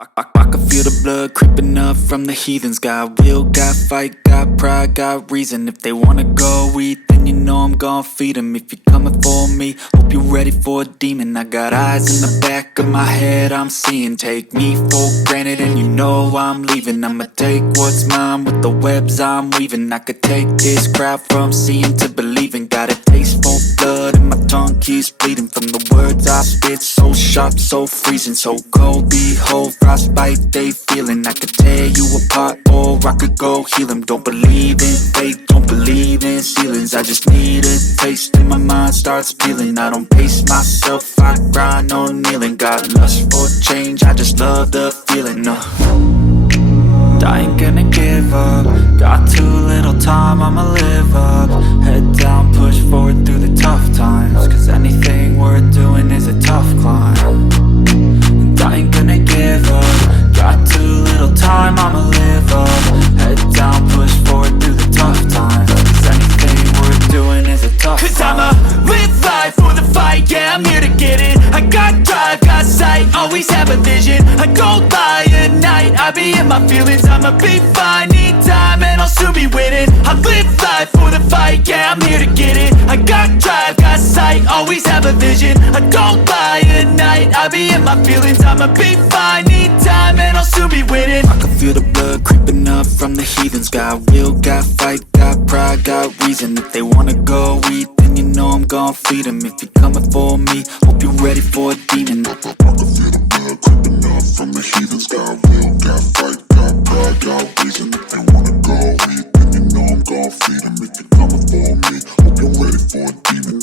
I can feel the blood creeping up from the heathens. Got will, got fight, got pride, got reason. If they wanna go eat, then you know I'm gon' feed them. If you're coming for me, hope you're ready for a demon. I got eyes in the back of my head, I'm seeing. Take me for granted and you know I'm leaving. I'ma take what's mine with the webs I'm weaving. I could take this crowd from seeing to believing. Got a taste for blood and my tongue keeps bleeding from the words I spit. So sharp, so freezing, so cold. Behold, frostbite they feeling. I could tear you apart or I could go heal them. Don't believe in fate, don't believe in ceilings. I just need a taste and my mind starts peeling. I don't pace myself, I grind on kneeling. Got lust for change, I just love the feeling. I ain't gonna give up. Got too little time, I'ma live up. Head down, push forward through the tough times. Cause anything worth doing is a tough climb. And I ain't gonna give up. Got too little time, I'ma live up. Head down, push forward through the tough times. Cause anything worth doing is a tough climb. Cause I'ma live life for the fight, yeah, I'm here to get it. I got drive, got sight, always have a vision. I don't lie at night, I be in my feelings. I'ma be fine, need time, and I'll soon be winning. I live life for the fight, yeah, I'm here to get it. I got drive, got sight, always have a vision. I don't lie at night, I be in my feelings. I'ma be fine, need time, and I'll soon be winning. I can feel the blood creeping up from the heathens. Got will, got fight, got pride, got reason. If they wanna go eat, then you know I'm gon' feed them. If you're coming for me, hope you're ready for a demon. I can feel the blood creeping up from the heathens. Got will, got fight, got pride, got reason. If they wanna go eat, then you know I'm gon' feed them. If you're coming for me, hope you're ready for a demon.